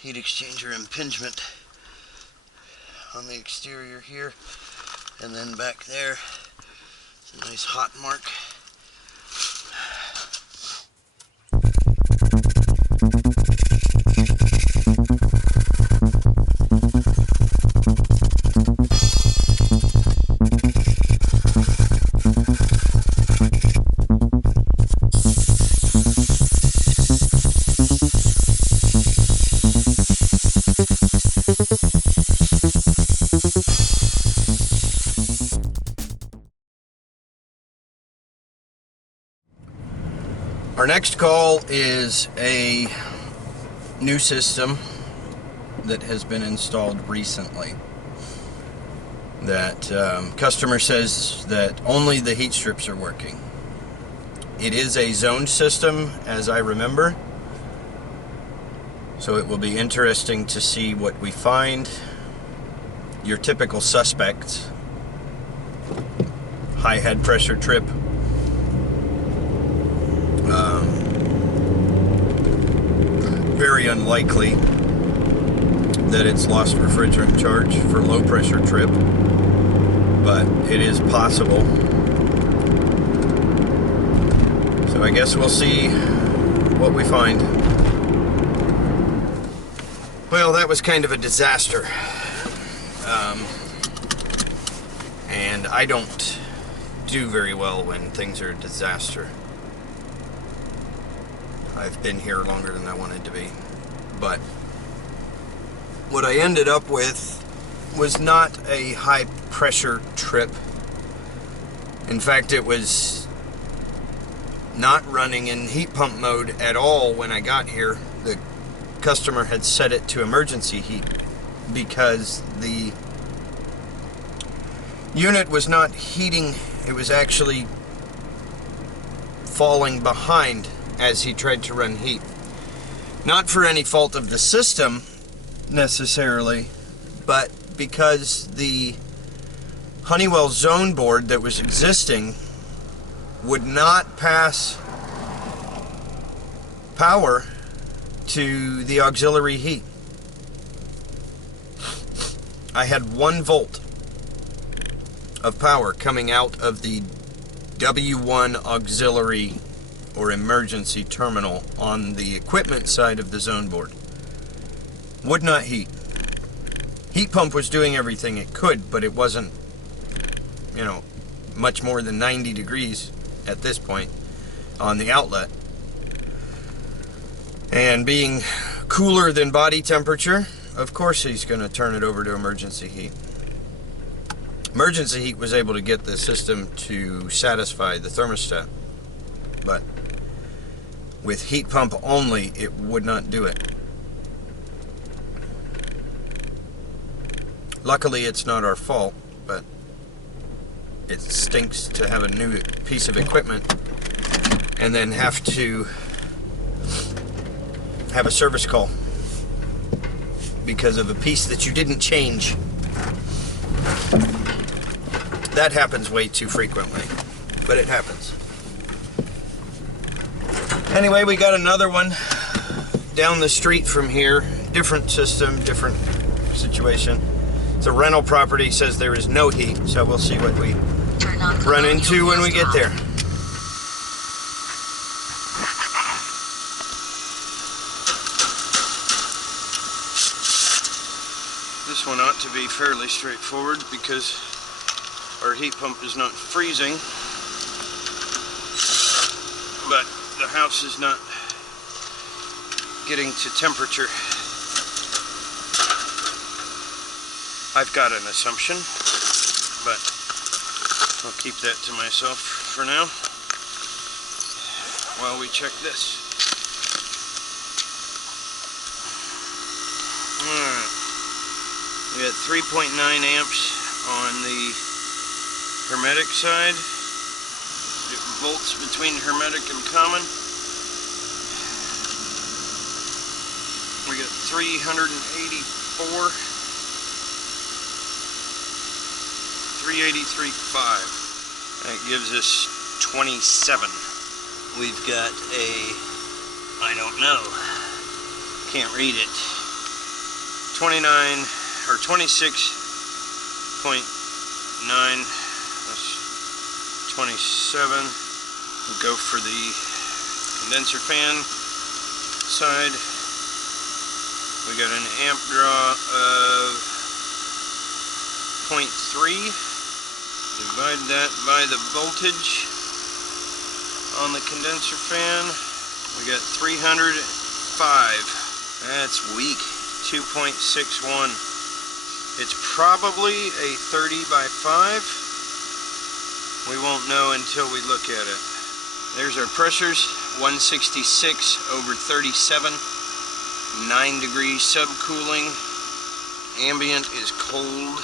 heat exchanger impingement on the exterior here, and then back there, it's a nice hot mark. Our next call is a new system that has been installed recently. That customer says that only the heat strips are working. It is a zoned system, as I remember, so it will be interesting to see what we find. Your typical suspects: high head pressure trip, very unlikely that it's lost refrigerant charge for low pressure trip, but it is possible. So I guess we'll see what we find. Well, that was kind of a disaster. And I don't do very well when things are a disaster. I've been here longer than I wanted to be. But what I ended up with was not a high pressure trip. In fact, it was not running in heat pump mode at all when I got here. The customer had set it to emergency heat because the unit was not heating. It was actually falling behind as he tried to run heat. Not for any fault of the system necessarily, but because the Honeywell zone board that was existing would not pass power to the auxiliary heat. I had 1 volt of power coming out of the W1 auxiliary or emergency terminal on the equipment side of the zone board. Would not heat. Heat pump was doing everything it could, but it wasn't, you know, much more than 90 degrees at this point on the outlet. And being cooler than body temperature, of course he's going to turn it over to emergency heat. Emergency heat was able to get the system to satisfy the thermostat, but with heat pump only, it would not do it. Luckily, it's not our fault, but it stinks to have a new piece of equipment and then have to have a service call because of a piece that you didn't change. That happens way too frequently, but it happens. Anyway, we got another one down the street from here. Different system, different situation. It's a rental property, says there is no heat, so we'll see what we run into when we get there. This one ought to be fairly straightforward because our heat pump is not freezing, but the house is not getting to temperature. I've got an assumption, but I'll keep that to myself for now while we check this. Alright, we got 3.9 amps on the hermetic side. It volts between hermetic and common. We got 384, 383.5. That gives us 27. We've got a, I don't know, can't read it, 29 or 26.9. That's 27. We'll go for the condenser fan side. We got an amp draw of 0.3. Divide that by the voltage on the condenser fan. We got 305. That's weak. 2.61. It's probably a 30 by 5. We won't know until we look at it. There's our pressures. 166 over 37. 9 degrees subcooling. Ambient is cold.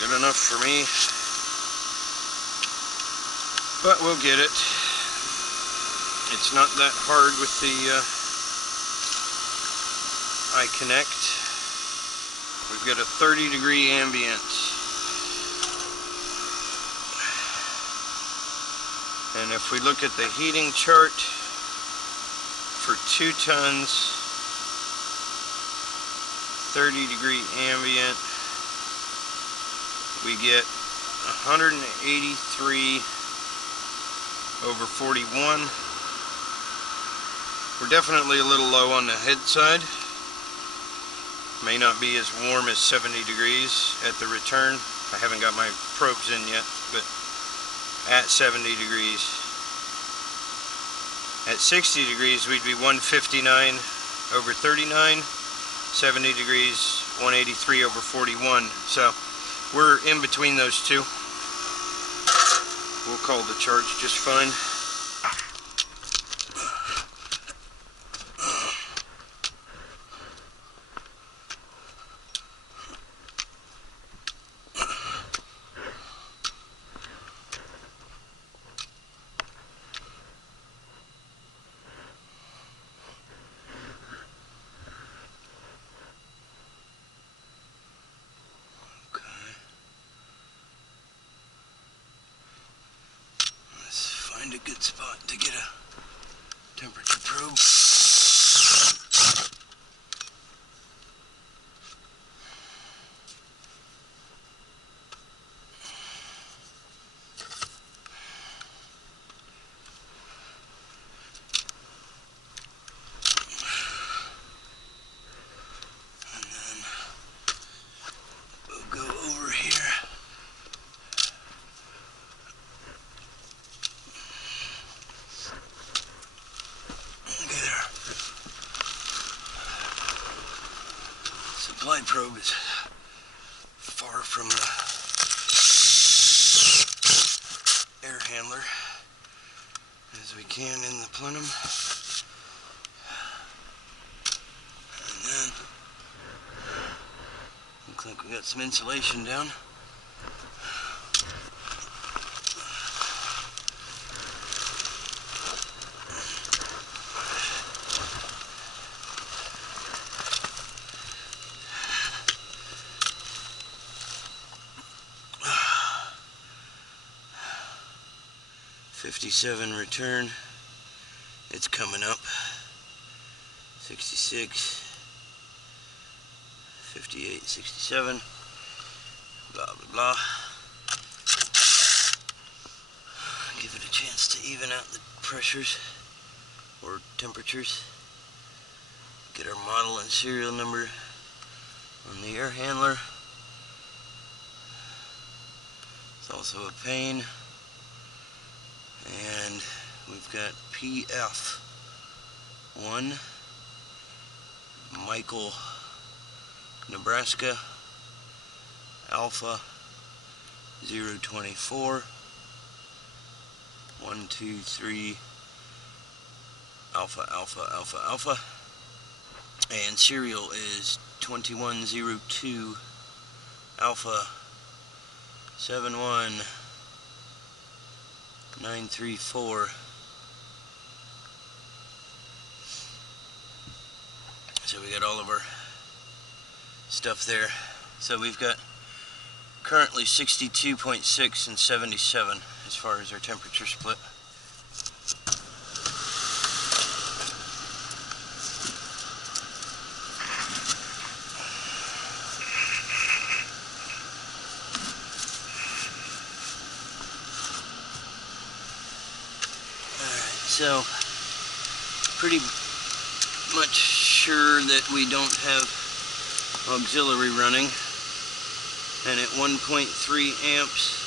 Good enough for me. But we'll get it. It's not that hard with the iConnect. We've got a 30-degree ambient. And if we look at the heating chart for 2 tons, 30-degree ambient, we get 183 over 41. We're definitely a little low on the head side. May not be as warm as 70 degrees at the return. I haven't got my probes in yet, but at 70 degrees. At 60 degrees, we'd be 159 over 39. 70 degrees, 183 over 41. So we're in between those two. We'll call the charge just fine. Find a good spot to get a temperature probe. And then we'll go over here. Supply probe is far from the air handler as we can in the plenum. And then looks like we got some insulation down. .57 return, it's coming up. 66, 58, 67, blah blah blah. Give it a chance to even out the pressures or temperatures. Get our model and serial number on the air handler. It's also a pane. And we've got PF1, Michael, Nebraska, Alpha 024, 1, 2, 3, Alpha, Alpha, Alpha, Alpha, and serial is 2102, Alpha 71934. So we got all of our stuff there. So we've got currently 62.6 and 77 as far as our temperature split. So pretty much sure that we don't have auxiliary running, and at 1.3 amps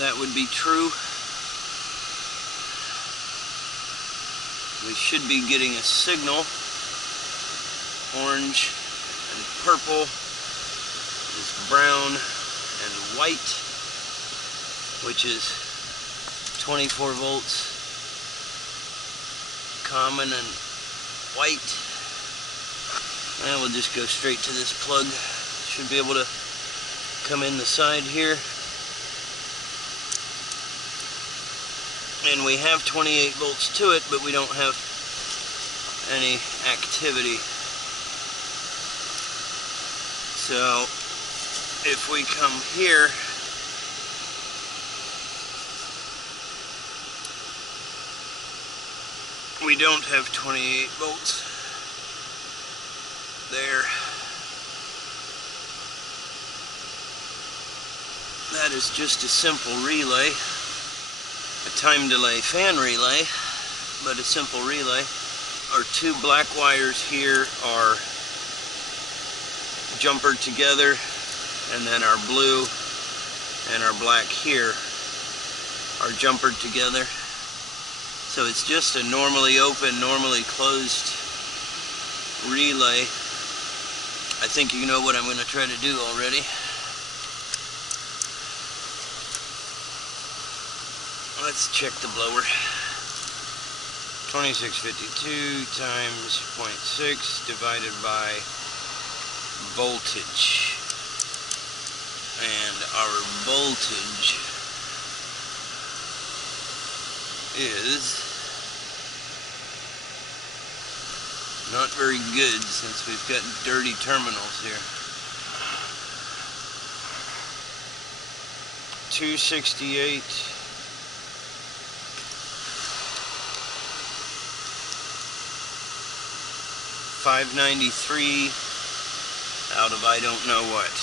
that would be true. We should be getting a signal. Orange and purple is brown and white, which is 24 volts common and white. And we'll just go straight to this plug. Should be able to come in the side here. And we have 28 volts to it, but we don't have any activity. So if we come here, we don't have 28 volts there. That is just a simple relay, a time delay fan relay, but a simple relay. Our two black wires here are jumpered together, and then our blue and our black here are jumpered together. So it's just a normally open, normally closed relay. I think you know what I'm going to try to do already. Let's check the blower. 2652 times 0.6 divided by voltage. And our voltage is not very good since we've got dirty terminals here. 268. 593 out of I don't know what.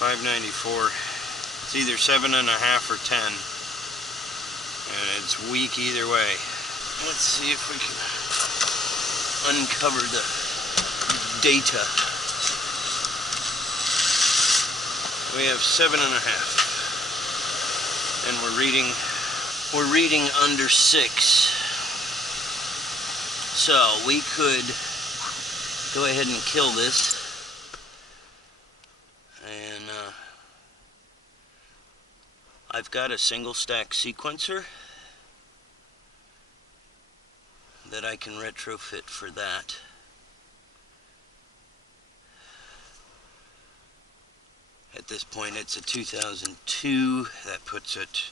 594. It's either 7.5 or 10. And it's weak either way. Let's see if we can uncover the data. We have 7.5. And we're reading under 6. So we could go ahead and kill this, and I've got a single stack sequencer that I can retrofit for that. At this point it's a 2002, that puts it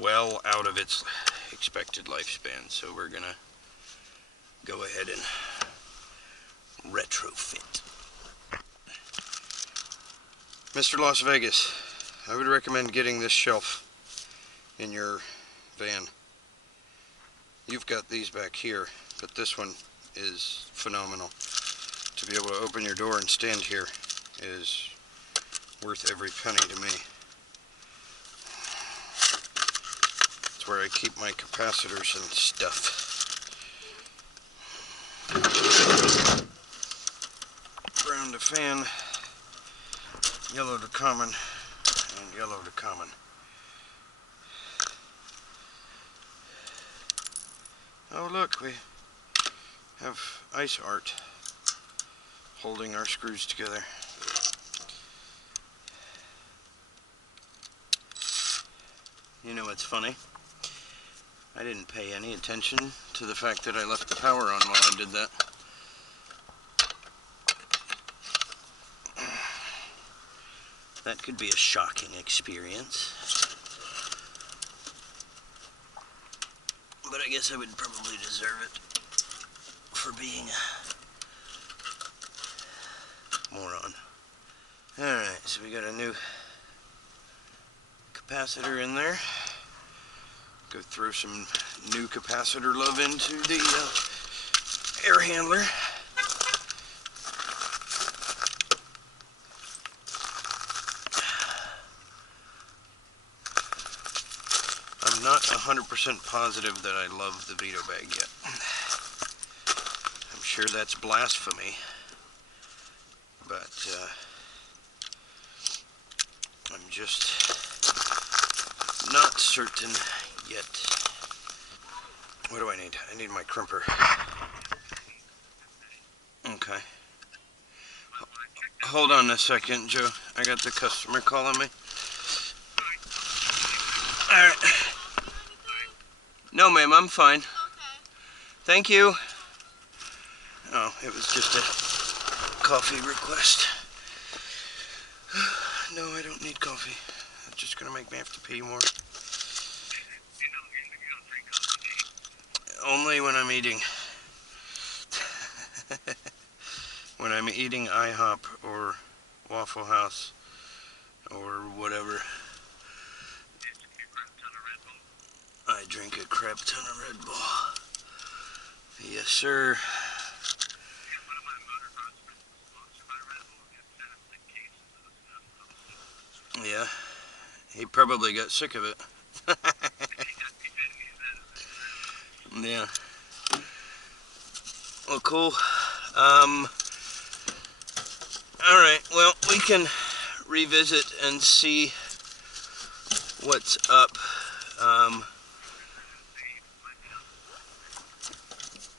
well out of its expected lifespan, so we're gonna go ahead and retrofit. Mr. Las Vegas, I would recommend getting this shelf in your van. You've got these back here, but this one is phenomenal. To be able to open your door and stand here is worth every penny to me. It's where I keep my capacitors and stuff. Brown to fan, yellow to common, and yellow to common. Oh look, we have ice art holding our screws together. You know what's funny? I didn't pay any attention to the fact that I left the power on while I did that. That could be a shocking experience. But I guess I would probably deserve it for being a moron. Alright, so we got a new capacitor in there. Go throw some new capacitor love into the air handler. 100% positive that I love the Vito bag yet. I'm sure that's blasphemy, but I'm just not certain yet. What do I need? I need my crimper. Okay. Hold on a second, Joe. I got the customer calling me. Alright. No, ma'am, I'm fine. Okay. Thank you. Oh, it was just a coffee request. No, I don't need coffee. It's just gonna make me have to pee more. Only when I'm eating. When I'm eating IHOP or Waffle House or whatever. I drink a crap ton of Red Bull. Yes, sir. Yeah, he probably got sick of it. Yeah. Well, cool. Alright, well, we can revisit and see what's up.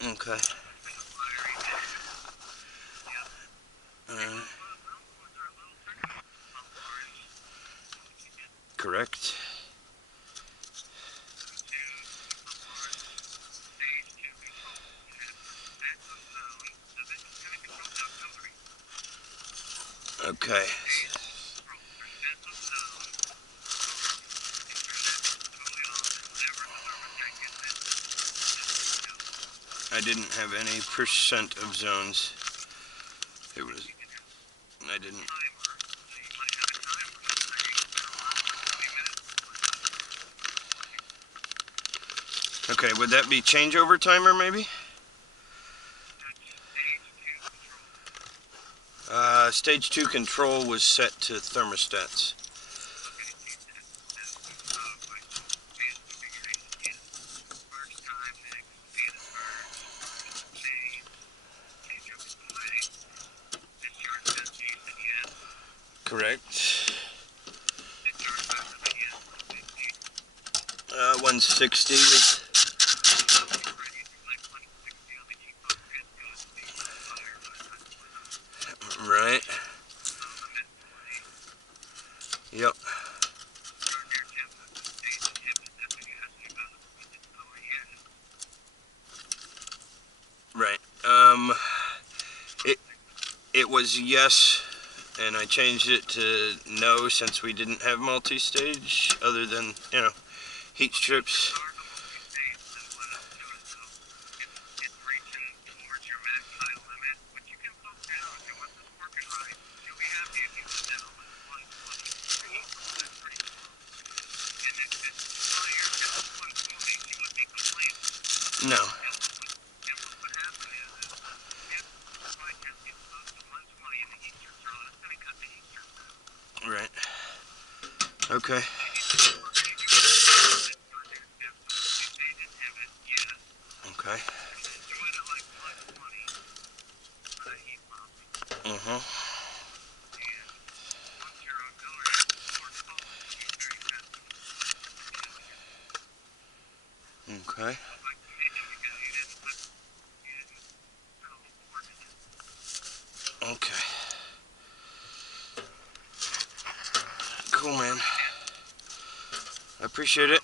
Okay. Correct. Okay. I didn't have any percent of zones. It was... I didn't... Okay, would that be changeover timer maybe? Stage 2 control was set to thermostats. Correct. 160 was... Right. Yep. Right. It was yes, and I changed it to no since we didn't have multi-stage, other than, you know, heat strips. No. Right. Okay. Okay. Okay. Okay. Cool, man. I appreciate it.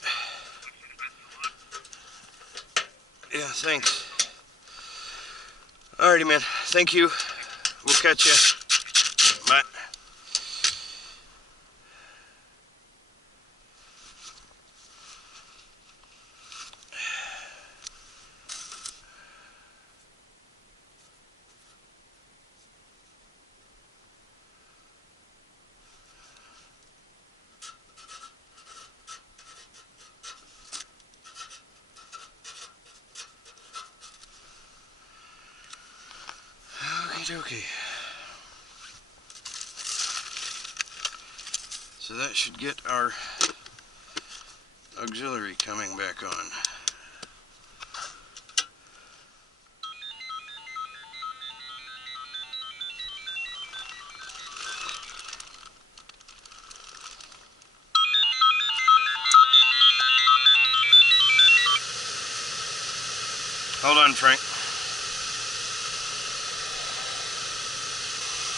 Yeah, thanks. Alrighty, man. Thank you. We'll catch you. Bye. Okie dokie. So that should get our auxiliary coming back on. Hold on, Frank.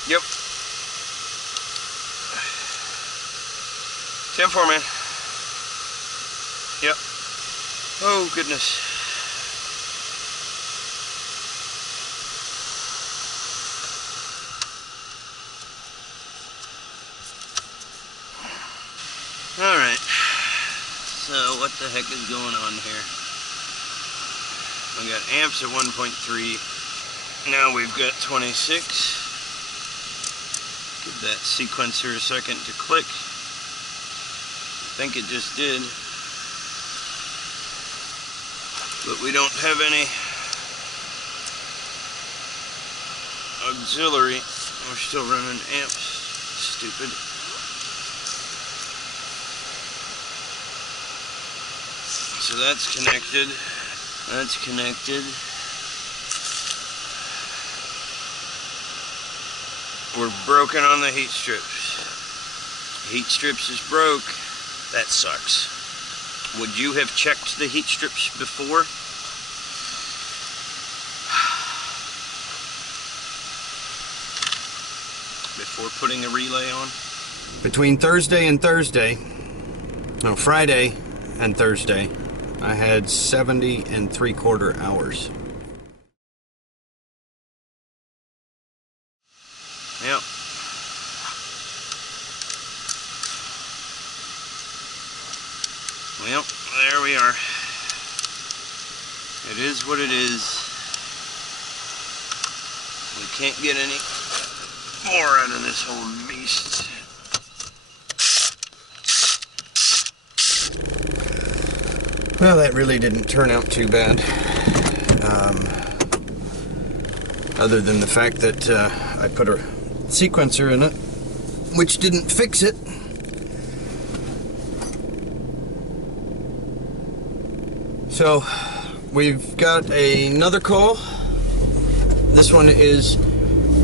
Yep. 10-4, man. Yep. Oh, goodness. Alright. So, what the heck is going on here? We got amps at 1.3. Now we've got 26. Give that sequencer a second to click. I think it just did. But we don't have any auxiliary. We're still running amps. Stupid. So that's connected. That's connected. We're broken on the heat strips. Heat strips is broke. That sucks. Would you have checked the heat strips before? Before putting a relay on? Between Thursday and Thursday, no, Friday and Thursday, I had 70 3/4 hours. Yep. Well, there we are. It is what it is. We can't get any more out of this whole beast. Well, that really didn't turn out too bad. Other than the fact that I put a sequencer in it, which didn't fix it. So, we've got another call. This one is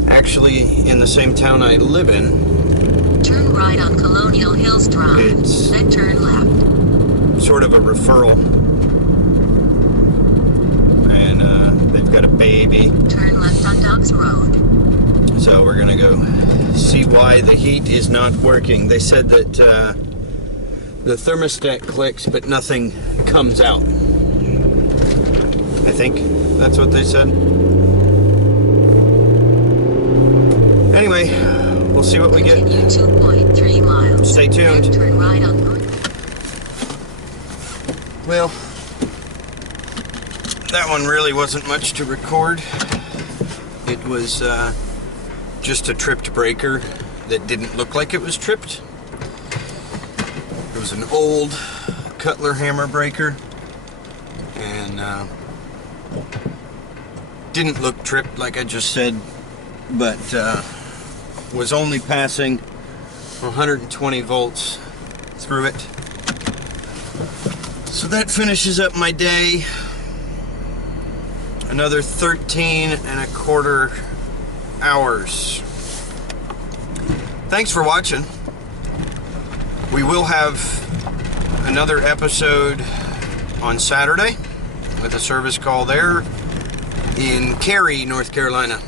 actually in the same town I live in. Turn right on Colonial Hills Drive. It's then turn left. Sort of a referral. And they've got a baby. Turn left on Docks Road. So we're gonna go see why the heat is not working. They said that the thermostat clicks, but nothing comes out. I think that's what they said. Anyway, we'll see what we get. Continue 2.3 miles. Stay tuned. Then turn right on. Well, that one really wasn't much to record. It was just a tripped breaker that didn't look like it was tripped. It was an old Cutler hammer breaker, and didn't look tripped like I just said, but was only passing 120 volts through it. So that finishes up my day. Another 13 1/4 hours. Thanks for watching. We will have another episode on Saturday with a service call there in Cary, North Carolina.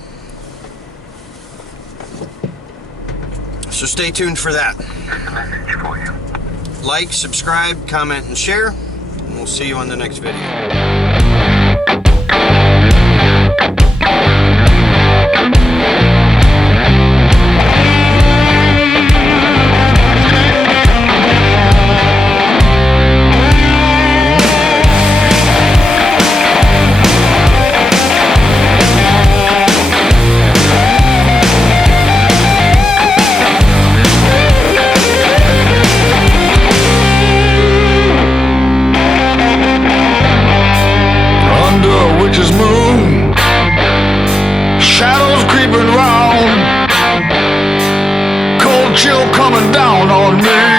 So stay tuned for that. Just a message for you. Like, subscribe, comment, and share. And we'll see you on the next video. Chill coming down on me.